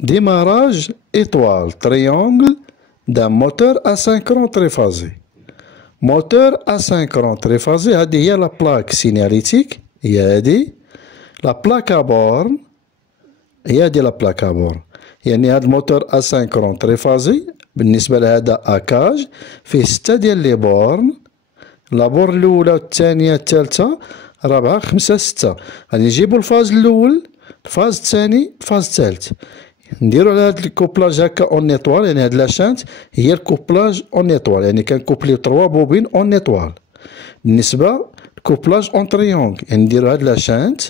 démarrage étoile triangle d'un moteur asynchrone triphasé. موتور اسynchron تريفازي هذه هي لا بلاك سيناليتيك، هي هذه لا بلاك ابورن، هي هذه لا بلاك ابورن. يعني هذا الموتور اسynchron تريفازي بالنسبة لهذا اكاج فيه 6 ديال لي بورن، لا بورن الاولى والثانية الثالثة الرابعة خمسة ستة. غادي نجيبو الفاز الاول، الفاز الثاني، الفاز الثالث، نديرو على هاد الكوبلاج هكا اون ايطوال. يعني هاد لاشانت هي الكوبلاج اون ايطوال، يعني كنكوبليو 3 بوبين اون ايطوال. بالنسبة الكوبلاج اون تريونغ يعني نديرو هاد لاشانت،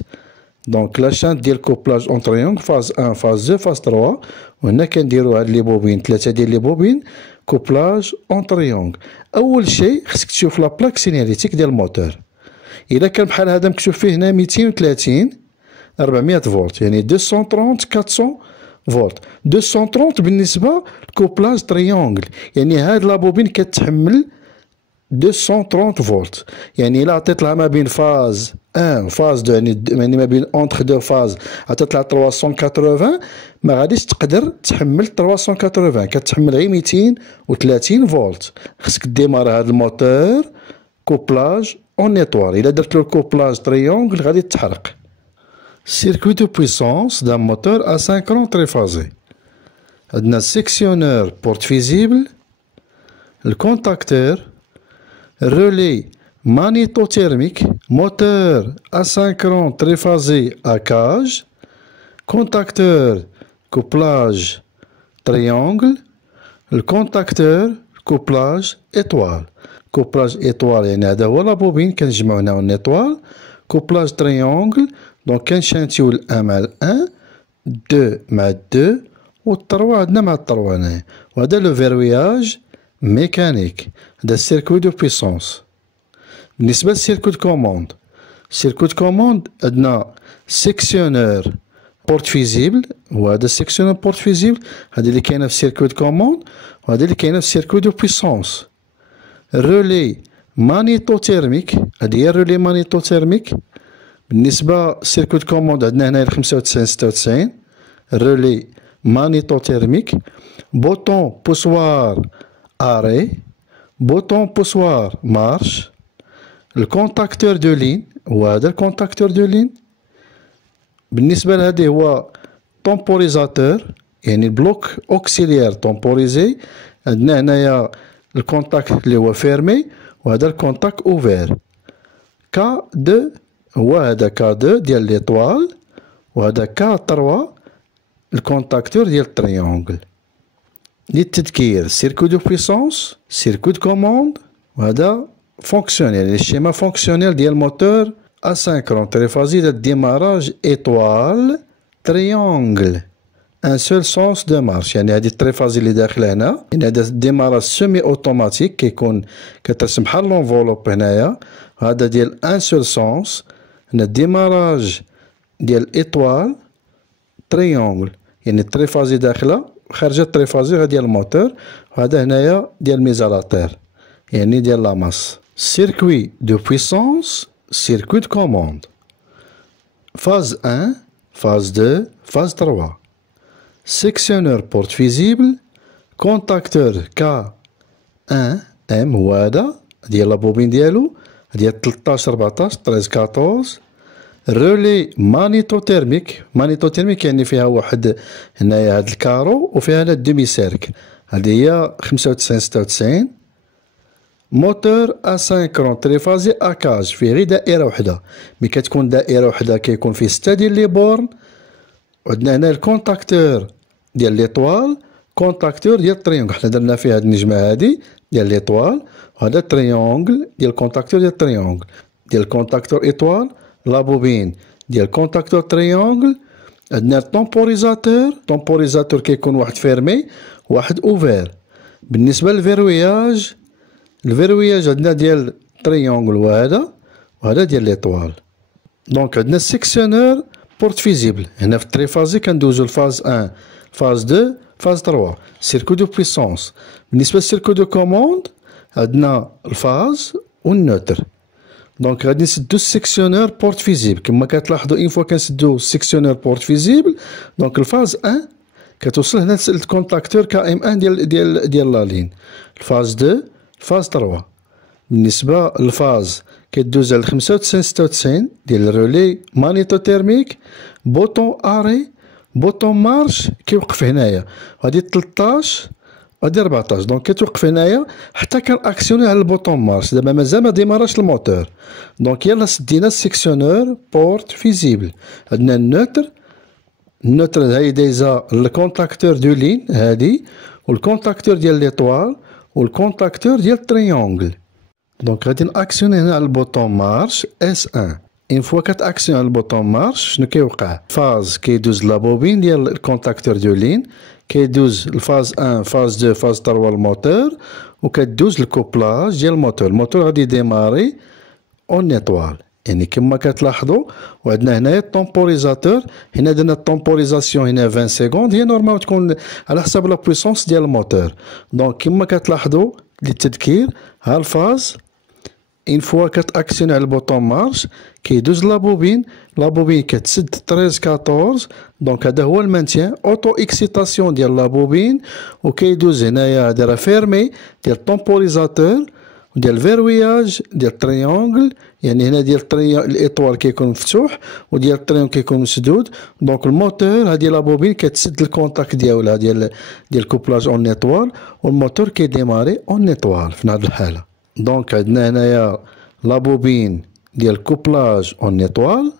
دونك لاشانت ديال الكوبلاج اون تريونغ فاز 1 فاز 2 فاز 3، وهنا كنديرو هاد لي بوبين 3 ديال لي بوبين كوبلاج اون تريونغ. اول شيء خصك تشوف لا بلاك سيناليتيك ديال الموتور. الا كان بحال هذا مكتوب فيه هنا 230 400 فولت، يعني 230 400 فولت. 230 بالنسبة لكوبلاج تريونغل، يعني هاد لابوبين كتحمل 230 فولت. يعني إلا عطيت لها ما بين فاز 1 و فاز 2، يعني ما بين اونتخ دو فاز عطيت لها 380، ما غاديش تقدر تحمل 380، كتحمل غير 230 فولت. خصك ديماري هاد الموتور كوبلاج اون ايطوال. إلا درتلو الكوبلاج تريونغل غادي تحرق. Circuit de puissance d'un moteur asynchrone triphasé. عندنا sectionneur porte visible, le contacteur, relais magnétothermique, moteur asynchrone triphasé à cage, contacteur couplage triangle, le contacteur couplage étoile. couplage étoile يعني هذا هو لابوبين كنجمعو هنا اون ايطوال. couplage triangle دونك كنشانتيو ال 1 مع ال 1، 2 مع 2، و 3 عندنا مع 3 هنايا. وهذا لو فيروياج ميكانيك، هذا السيركوي دو بويسونس. بالنسبة للسيركوي دو كوموند، السيركوي دو كوموند عندنا سيكسيونور بورت فيزيبل، وهذا السيكسيونور بورت فيزيبل هذه اللي كاينة في السيركوي دو كوموند، وهذه اللي كاينة في السيركوي دو بويسونس. الرولي مانيتوتيرميك، هذه هي الرولي مانيتوتيرميك. بالنسبة للسيركوي دو كوموند عندنا هنايا 95 96 رولي مانيتوتيرميك. بوطون بوسوار اري، بوطون بوسوار مارش. الكونتاكتور دو لين، وهذا الكونتاكتور دو لين. بالنسبة لهذه هو طومبوريزاتور، يعني البلوك اوكسيليير طومبوريزي. عندنا هنايا الكونتاكت اللي هو فيرمي، وهذا الكونتاكت اوفير. كا دو هو هذا كا دو ديال ليطوال، وهذا كا تروا الكونتاكتور ديال التريونغل. للتذكير سيركو دو بويسونس، سيركو دو كوموند، وهذا فونكسيونيل، الشيما فونكسيونيل ديال الموتور اسynchron تريفازي ديال ديماراج ايطوال تريونغل ان سول سونس دو مارش. يعني هذه التريفازي اللي داخله هنا، يعني هذا ديماراج سيمي اوتوماتيك كيكون كترسم بحال لونفولوب هنايا، هذا ديال ان سول سونس. هنا ديماراج ديال ايطوال تريونغل، يعني التريفازي داخله خارجه التريفازي ديال الموتور، وهذا هنايا ديال ميزالاتير يعني ديال لاماس. سيركوي دو بويسونس، سيركوي دو كوموند. فاز 1 فاز 2 فاز 3. سيكسيونور بورت فيزيبل، كونتاكتور كا 1 ام هو هذا ديال لابوبين ديالو ديال 13 14 13 14. رولي مانيتوتيرميك، مانيتوتيرميك يعني فيها واحد هنايا هاد الكارو وفيها هنا الدومي سيرك، هادي هي 95 96. موتور اسynchron تريفازي اكاج فيه غير دائرة وحدة، ملي كتكون دائرة وحدة كيكون فيه 6 ديال لي بورن. وعندنا هنا الكونتاكتور ديال ليطوال، كونتاكتور ديال التريونغل، حنا درنا فيه هاد النجمة هادي ديال ليطوال، وهذا التريونغل ديال الكونتاكتور ديال التريونغل. ديال الكونتاكتور ايطوال لابوبين ديال كونتاكتور تريونغل. عندنا الطومبوريزاتور، الطومبوريزاتور كيكون واحد فيرمي واحد اوفير. بالنسبة للفيروياج، الفيروياج عندنا ديال تريونغل وهذا ديال ليطوال. دونك عندنا السيكسيونور بورت فيزيبل، هنا في التريفازي كندوزو الفاز 1 فاز 2 فاز 3. سيركو دو بويسونس. بالنسبة للسيركو دو كوموند عندنا الفاز والنوتر. دونك غادي نسدو السيكسيونور بورت فيزيبل كما كتلاحظوا. اون فوا كنسدو السيكسيونور بورت فيزيبل، دونك الفاز 1 كتوصل هنا الكونتاكتور KM1 ديال لا لين. الفاز 2 الفاز 3. بالنسبة للفاز كدوز على 95 ديال الرولي مانيتوتيرميك. بوطون اري بوطون مارش كيوقف هنايا، هادي 13 هادي 14. دونك كتوقف هنايا حتى كنأكسيوني على البوطون مارش. دابا مازال ما ديماراش الموتور، دونك يلا سدينا السيكسيونور بورت فيزيبل. عندنا النوتر هاي دايزا الكونتاكتور دو لين هادي، والكونتاكتور ديال ليطوال، والكونتاكتور ديال التريونغل. دونك غادي ناكسيوني هنا على البوطون مارش S1. اون فوا كتاكسيون على البوطون مارش شنو كيوقع؟ فاز كيدوز لا بوبين ديال الكونتاكتور دو لين، كيدوز الفاز 1 فاز 2 فاز 3 الموتور، وكدوز الكوبلاج ديال الموتور غادي يديماري اون ايطوال. يعني كما كتلاحظوا، وعندنا هنايا الطومبوريزاتور. هنا درنا الطومبوريزاسيون هنا 20 سكوند، هي نورمال تكون على حسب لا بويسونس ديال الموتور. دونك كما كتلاحظوا للتذكير، ها الفاز اون فوا كتاكسيون على البوطون مارش كيدوز لا بوبين كتسد 13 14. دونك هذا هو المانتيان اوتو اكسيتاسيون ديال لا بوبين، وكيدوز هنايا دايره فيرمي ديال الطومبوريزاتور وديال الفيروياج ديال التريونغل. يعني هنا ديال الايطوال كيكون مفتوح، وديال التريونغل كيكون مسدود. دونك الموتور هادي لا بوبين كتسد الكونتاكت ديالها ديال الكوبلاج اون ايطوال، والموتور كيديماري اون ايطوال في هاد الحاله. دونك عندنا هنايا لا بوبين ديال الكوبلاج اون ايطوال،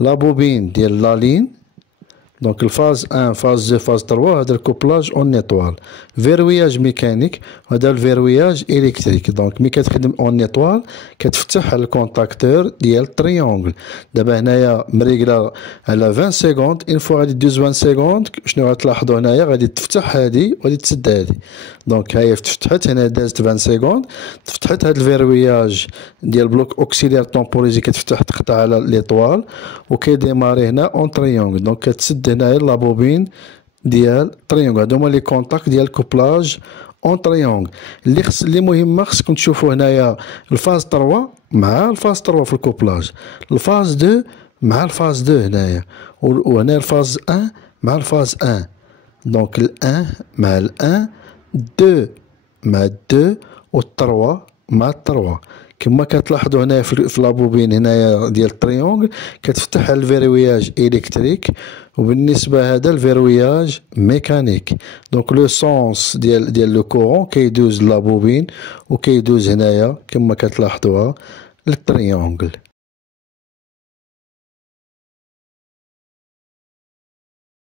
لا بوبين ديال لا لين. دونك الفاز 1 فاز 2 فاز 3 هذا الكوبلاج اون ايطوال. فيروياج ميكانيك وهذا الفيروياج الكتريك. دونك ملي كتخدم اون ايطوال كتفتح على الكونتاكتور ديال التريونغل. دابا هنايا مريقله على 20 سكوند. اون فوا غادي دوز 20 سكوند شنو غتلاحظوا هنايا؟ غادي تفتح هادي وغادي تسد هادي. دونك هاهي فتحت هنا دازت 20 سكوند، تفتحت هاد الفيروياج ديال بلوك اوكسيليير طومبوريزي كتفتح تقطع على ليطوال، وكيديماري هنا اون تريونغل. دونك كتسد هنايا لا بوبين ديال التريونغل. هادو هما لي كونتاكت ديال الكوبلاج اون تريونغل. اللي مهمه خصكم تشوفوا هنايا الفاز 3 مع الفاز 3 في الكوبلاج، الفاز 2 مع الفاز 2 هنايا، وهنا الفاز 1 مع الفاز 1. دونك ال1 مع ال1، 2 مع 2، و3 مع 3. كما كتلاحظوا هنايا في لابوبين هنايا ديال التريونغل كتفتح على الفيروياج الكتريك، وبالنسبه هذا الفيروياج ميكانيك. دونك لو سونس ديال لو كورون كيدوز لابوبين وكيدوز هنايا كما كتلاحظوها للتريونغل.